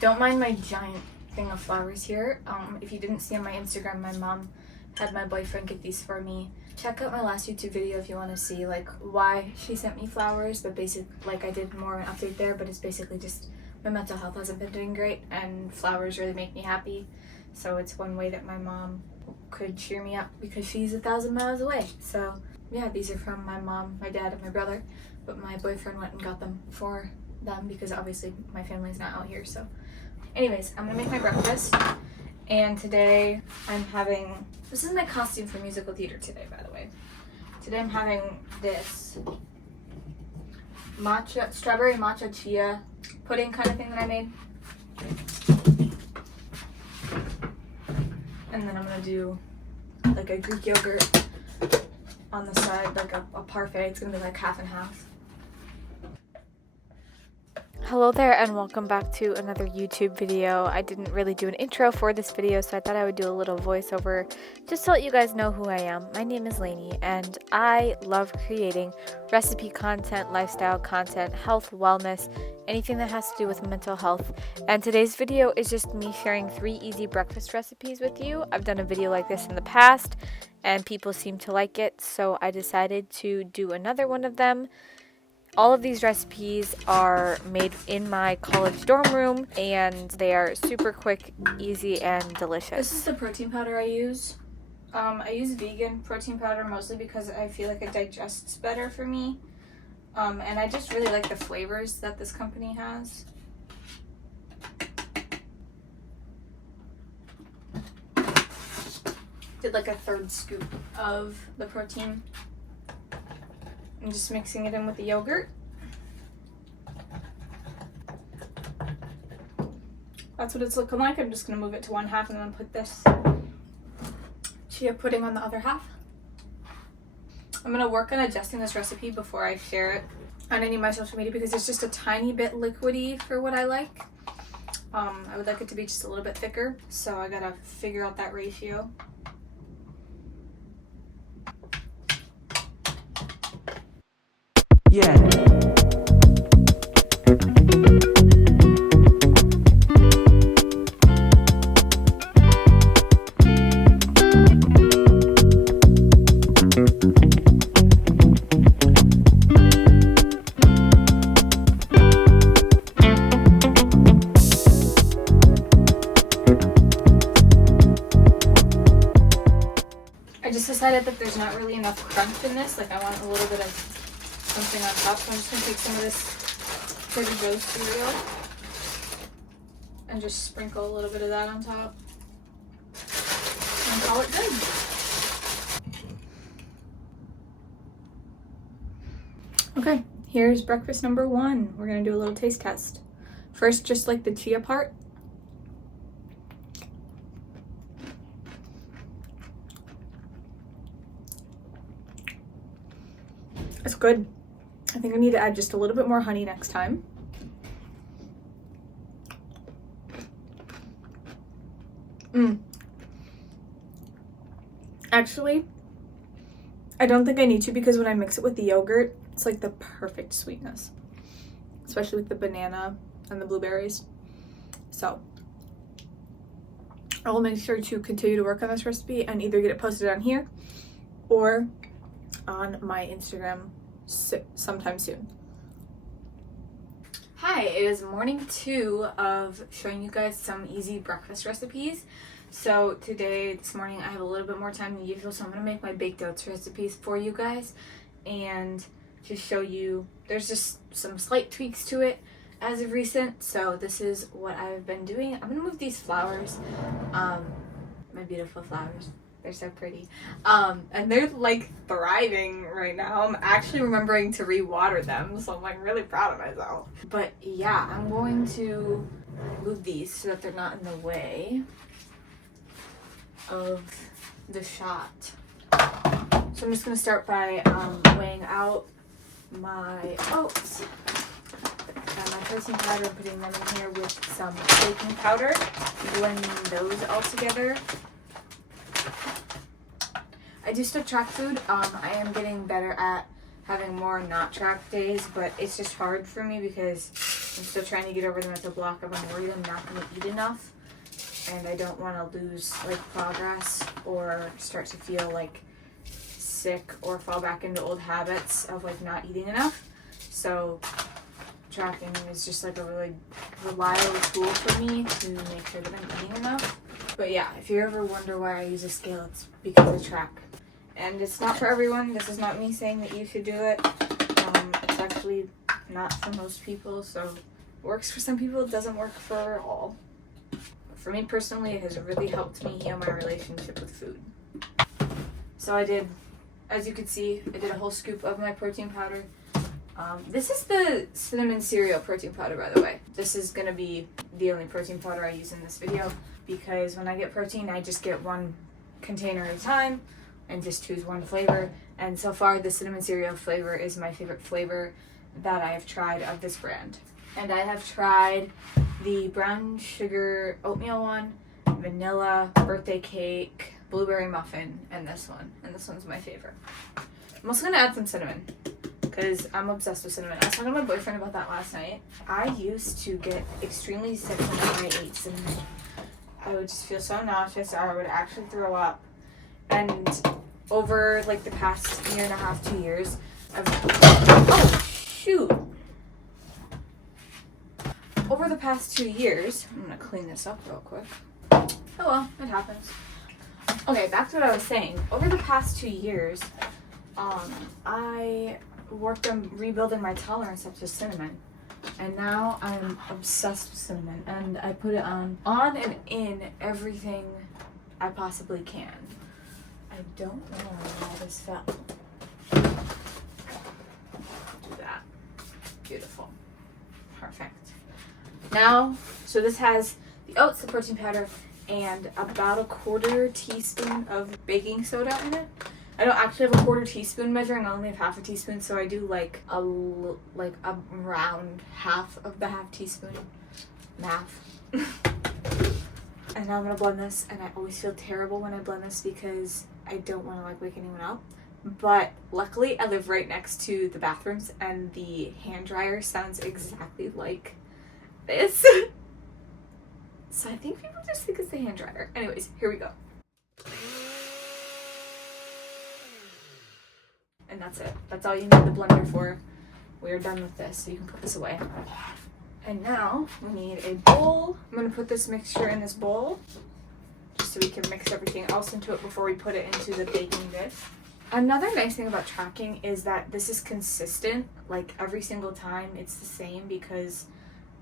Don't mind my giant thing of flowers here. If you didn't see on my Instagram, my mom had my boyfriend get these for me. Check out my last YouTube video if you want to see like why she sent me flowers, but basically like I did more of an update there, but it's basically just my mental health hasn't been doing great and flowers really make me happy. So it's one way that my mom could cheer me up because she's 1,000 miles away. So yeah, these are from my mom, my dad, and my brother, but my boyfriend went and got them for them because obviously my family's not out here. So anyways, I'm gonna make my breakfast, and today I'm having, this is my costume for musical theater today, by the way. Today I'm having this strawberry matcha chia pudding kind of thing that I made. And then I'm gonna do like a Greek yogurt on the side, like a parfait. It's gonna be like half and half. Hello there and welcome back to another YouTube video. I didn't really do an intro for this video, so I thought I would do a little voiceover just to let you guys know who I am. My name is Lainey and I love creating recipe content, lifestyle content, health, wellness, anything that has to do with mental health. And today's video is just me sharing 3 easy breakfast recipes with you. I've done a video like this in the past and people seem to like it, so I decided to do another one of them. All of these recipes are made in my college dorm room and they are super quick, easy, and delicious. This is the protein powder I use. I use vegan protein powder mostly because I feel like it digests better for me. And I just really like the flavors that this company has. Did like a 3rd scoop of the protein. I'm just mixing it in with the yogurt. That's what it's looking like. I'm just gonna move it to 1/2 and then put this chia pudding on the other half. I'm gonna work on adjusting this recipe before I share it on any of my social media because it's just a tiny bit liquidy for what I like. I would like it to be just a little bit thicker, so I gotta figure out that ratio. Yeah. I just decided that there's not really enough crunch in this. Like I want a little bit of something on top, so I'm just gonna take some of this Trader Joe's cereal and just sprinkle a little bit of that on top and call it good. Okay, here's breakfast number 1. We're gonna do a little taste test. First, just like the chia part. It's good. I think I need to add just a little bit more honey next time. Actually, I don't think I need to because when I mix it with the yogurt, it's like the perfect sweetness, especially with the banana and the blueberries. So I will make sure to continue to work on this recipe and either get it posted on here or on my Instagram sometime soon. Hi, it is morning 2 of showing you guys some easy breakfast recipes. So this morning I have a little bit more time than usual, so I'm gonna make my baked oats recipes for you guys and just show you there's just some slight tweaks to it as of recent. So this is what I've been doing. I'm gonna move these flowers, my beautiful flowers. They're so pretty. And they're like thriving right now. I'm actually remembering to re-water them, so I'm like really proud of myself. But yeah, I'm going to move these so that they're not in the way of the shot. So I'm just gonna start by weighing out my oats. Got my protein powder, putting them in here with some baking powder, blending those all together. I do still track food. I am getting better at having more not track days, but it's just hard for me because I'm still trying to get over the mental block of I'm worried I'm not going to eat enough, and I don't want to lose like progress or start to feel like sick or fall back into old habits of like not eating enough. So tracking is just like a really reliable tool for me to make sure that I'm eating enough. But yeah, if you ever wonder why I use a scale, it's because I track. And it's not for everyone. This is not me saying that you should do it. It's actually not for most people, so it works for some people, it doesn't work for all. But for me personally, it has really helped me heal my relationship with food. So I did, as you can see, I did a whole scoop of my protein powder. This is the cinnamon cereal protein powder, by the way. This is going to be the only protein powder I use in this video, because when I get protein, I just get one container at a time and just choose one flavor. And so far, the cinnamon cereal flavor is my favorite flavor that I have tried of this brand. And I have tried the brown sugar oatmeal one, vanilla, birthday cake, blueberry muffin, and this one. And this one's my favorite. I'm also going to add some cinnamon, because I'm obsessed with cinnamon. I was talking to my boyfriend about that last night. I used to get extremely sick when I ate cinnamon. I would just feel so nauseous, or I would actually throw up. And over like the past year and a half, 2 years, oh shoot! Over the past 2 years, I'm gonna clean this up real quick. Oh well, it happens. Okay, back to what I was saying. Over the past 2 years, I worked on rebuilding my tolerance up to cinnamon, and now I'm obsessed with cinnamon, and I put it on and in everything I possibly can. I don't know why this fell. Do that. Beautiful. Perfect. Now, so this has the oats, the protein powder, and about a 1/4 teaspoon of baking soda in it. I don't actually have a 1/4 teaspoon measuring. I only have half a teaspoon, so I do like around half of the half teaspoon. Math. And now I'm gonna blend this, and I always feel terrible when I blend this because I don't want to like wake anyone up. But luckily, I live right next to the bathrooms, and the hand dryer sounds exactly like this. So I think people just think it's the hand dryer. Anyways, here we go. And that's it. That's all you need the blender for. We are done with this, so you can put this away. And now we need a bowl. I'm gonna put this mixture in this bowl, just so we can mix everything else into it before we put it into the baking dish. Another nice thing about tracking is that this is consistent. Like every single time it's the same, because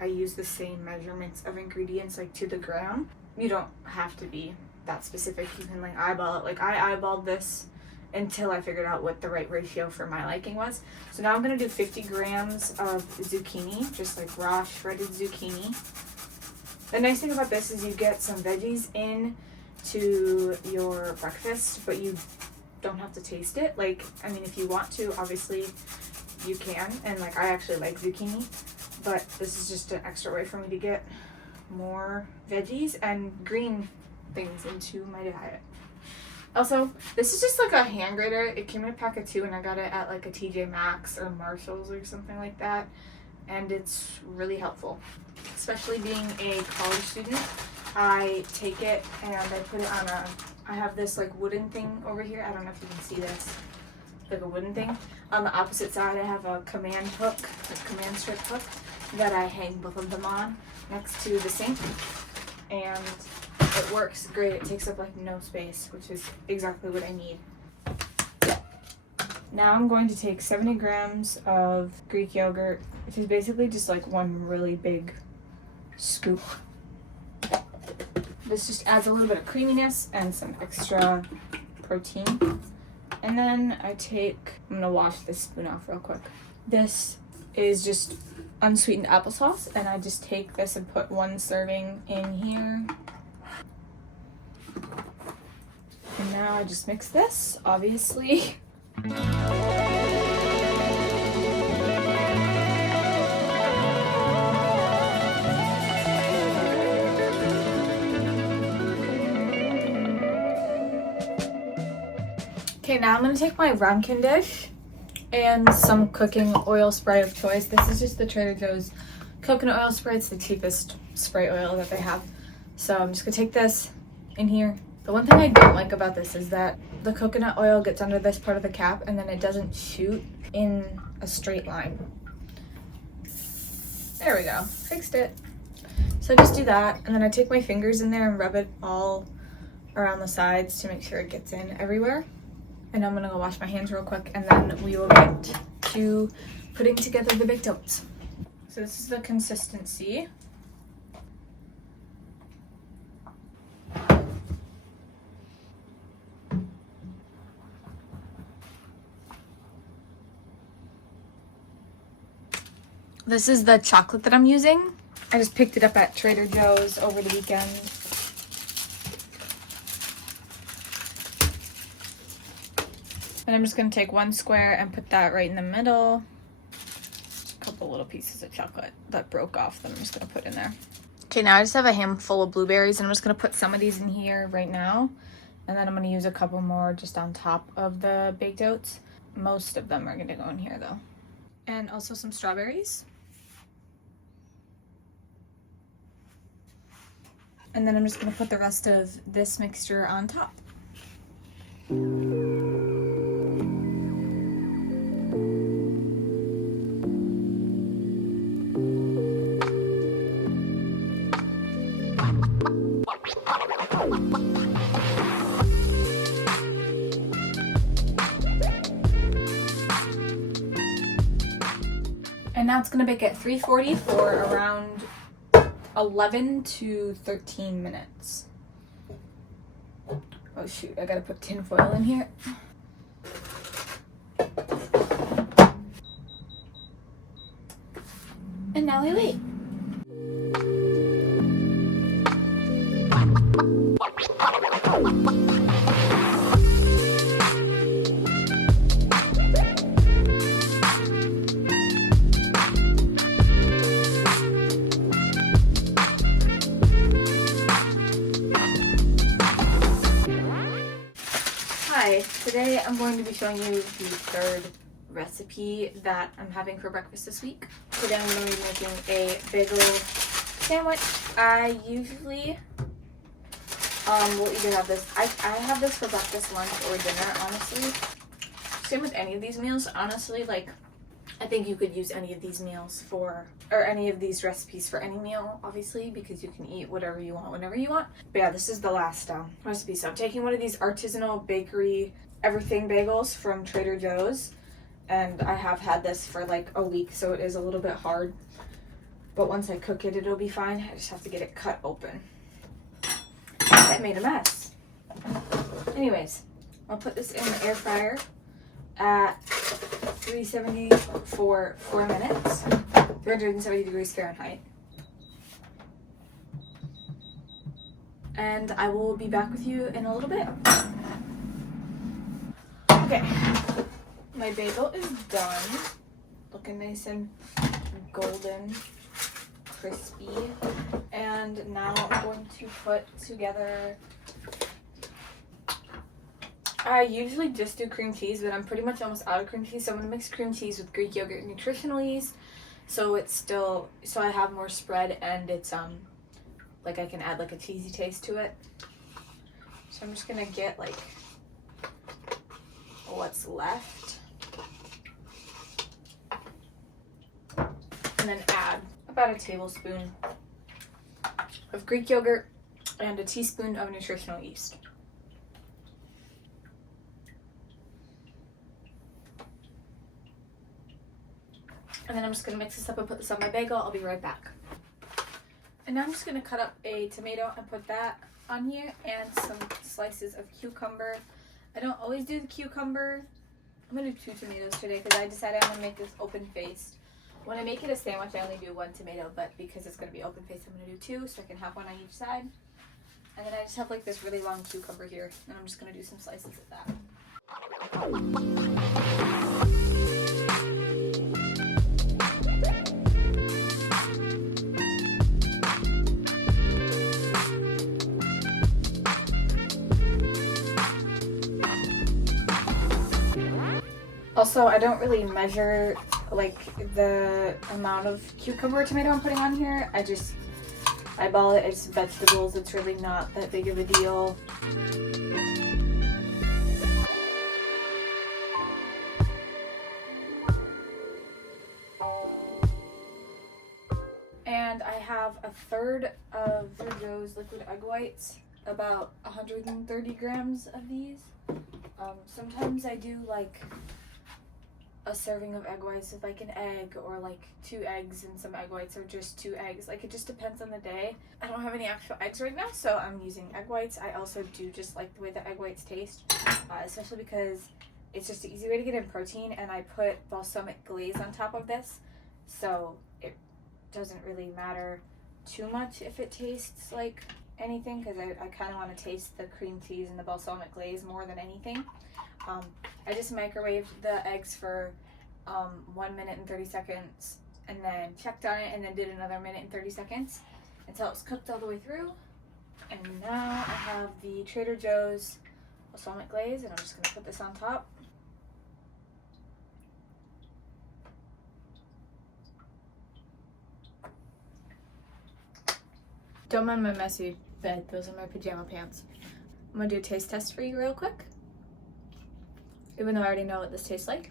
I use the same measurements of ingredients like to the gram. You don't have to be that specific. You can like eyeball it. Like I eyeballed this until I figured out what the right ratio for my liking was. So now I'm gonna do 50 grams of zucchini, just like raw shredded zucchini. The nice thing about this is you get some veggies in to your breakfast, but you don't have to taste it. Like, I mean, if you want to, obviously you can, and like I actually like zucchini, but this is just an extra way for me to get more veggies and green things into my diet. Also, this is just like a hand grater. It came in a pack of 2, and I got it at like a TJ Maxx or Marshall's or something like that, and it's really helpful. Especially being a college student, I take it and I put it on I have this like wooden thing over here. I don't know if you can see this, like a wooden thing. On the opposite side, I have a command hook, a command strip hook, that I hang both of them on next to the sink, and it works great. It takes up like no space, which is exactly what I need. Now I'm going to take 70 grams of Greek yogurt, which is basically just like one really big scoop. This just adds a little bit of creaminess and some extra protein. And then I'm gonna wash this spoon off real quick. This is just unsweetened applesauce, and I just take this and put 1 serving in here. And now I just mix this, obviously. Okay, now I'm going to take my ramen dish and some cooking oil spray of choice. This is just the Trader Joe's coconut oil spray. It's the cheapest spray oil that they have. So I'm just gonna take this in here. The one thing I don't like about this is that the coconut oil gets under this part of the cap and then it doesn't shoot in a straight line. There we go, fixed it. So I just do that, and then I take my fingers in there and rub it all around the sides to make sure it gets in everywhere. And I'm gonna go wash my hands real quick, and then we will get to putting together the baked oats. So this is the consistency. This is the chocolate that I'm using. I just picked it up at Trader Joe's over the weekend. And I'm just gonna take one square and put that right in the middle. A couple little pieces of chocolate that broke off that I'm just gonna put in there. Okay, now I just have a handful of blueberries, and I'm just gonna put some of these in here right now. And then I'm gonna use a couple more just on top of the baked oats. Most of them are gonna go in here though. And also some strawberries. And then I'm just gonna put the rest of this mixture on top. And now it's gonna bake at 340 for around 11 to 13 minutes. Oh shoot, I gotta put tin foil in here. And now we wait. Hi, today I'm going to be showing you the third recipe that I'm having for breakfast this week. Today I'm going to be making a bagel sandwich. I usually will either have this, I have this for breakfast, lunch, or dinner, honestly. Same with any of these meals, honestly. Like, I think you could use any of these meals for, or any of these recipes for any meal, obviously, because you can eat whatever you want whenever you want. But yeah, this is the last recipe. So I'm taking one of these artisanal bakery everything bagels from Trader Joe's, and I have had this for like a week, so it is a little bit hard. But once I cook it, it'll be fine. I just have to get it cut open. I made a mess. Anyways, I'll put this in the air fryer at 370 for 4 minutes, 370 degrees Fahrenheit. And I will be back with you in a little bit. Okay, my bagel is done. Looking nice and golden, crispy. And now I'm going to put together, I usually just do cream cheese, but I'm pretty much almost out of cream cheese, so I'm gonna mix cream cheese with Greek yogurt and nutritional yeast, so it's still, so I have more spread, and it's like I can add like a cheesy taste to it. So I'm just gonna get like what's left, and then add about a tablespoon of Greek yogurt and a teaspoon of nutritional yeast. And then I'm just gonna mix this up and put this on my bagel. I'll be right back. And now I'm just gonna cut up a tomato and put that on here, and some slices of cucumber. I don't always do the cucumber. I'm gonna do 2 tomatoes today because I decided I'm gonna make this open-faced. When I make it a sandwich, I only do 1 tomato, but because it's gonna be open-faced, I'm gonna do 2, so I can have 1 on each side. And then I just have like this really long cucumber here, and I'm just gonna do some slices of that. Also, I don't really measure like the amount of cucumber or tomato I'm putting on here. I just eyeball it. It's vegetables. It's really not that big of a deal. And I have a third of those liquid egg whites, about 130 grams of these. Sometimes I do like a serving of egg whites with like an egg, or like 2 eggs and some egg whites, or just 2 eggs. Like, it just depends on the day. I don't have any actual eggs right now, so I'm using egg whites. I also do just like the way the egg whites taste, especially because it's just an easy way to get in protein, and I put balsamic glaze on top of this, so it doesn't really matter too much if it tastes like anything, because I kind of want to taste the cream cheese and the balsamic glaze more than anything. I just microwaved the eggs for 1 minute and 30 seconds, and then checked on it, and then did another minute and 30 seconds until it was cooked all the way through. And now I have the Trader Joe's balsamic glaze, and I'm just going to put this on top. Don't mind my messy bed, those are my pajama pants. I'm gonna do a taste test for you real quick, even though I already know what this tastes like.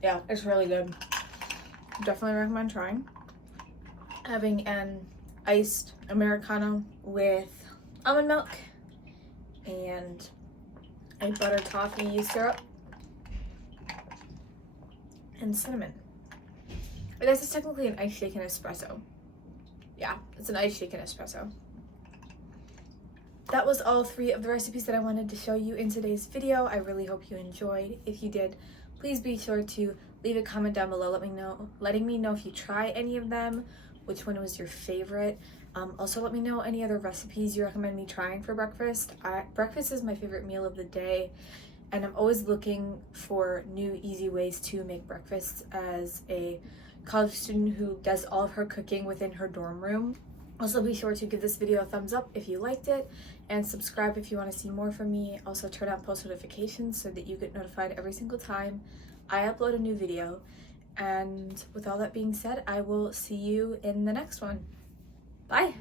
Yeah, it's really good. Definitely recommend trying. Having an iced Americano with almond milk and a butter toffee syrup and cinnamon. I guess it's technically an ice shaken espresso. Yeah, it's an ice shaken espresso. That was all 3 of the recipes that I wanted to show you in today's video. I really hope you enjoyed. If you did, please be sure to leave a comment down below letting me know if you try any of them, which one was your favorite. Also, let me know any other recipes you recommend me trying for breakfast. Breakfast is my favorite meal of the day, and I'm always looking for new, easy ways to make breakfast as a college student who does all of her cooking within her dorm room. Also, be sure to give this video a thumbs up if you liked it, and subscribe if you want to see more from me. Also, turn on post notifications so that you get notified every single time I upload a new video. And with all that being said, I will see you in the next one. Bye!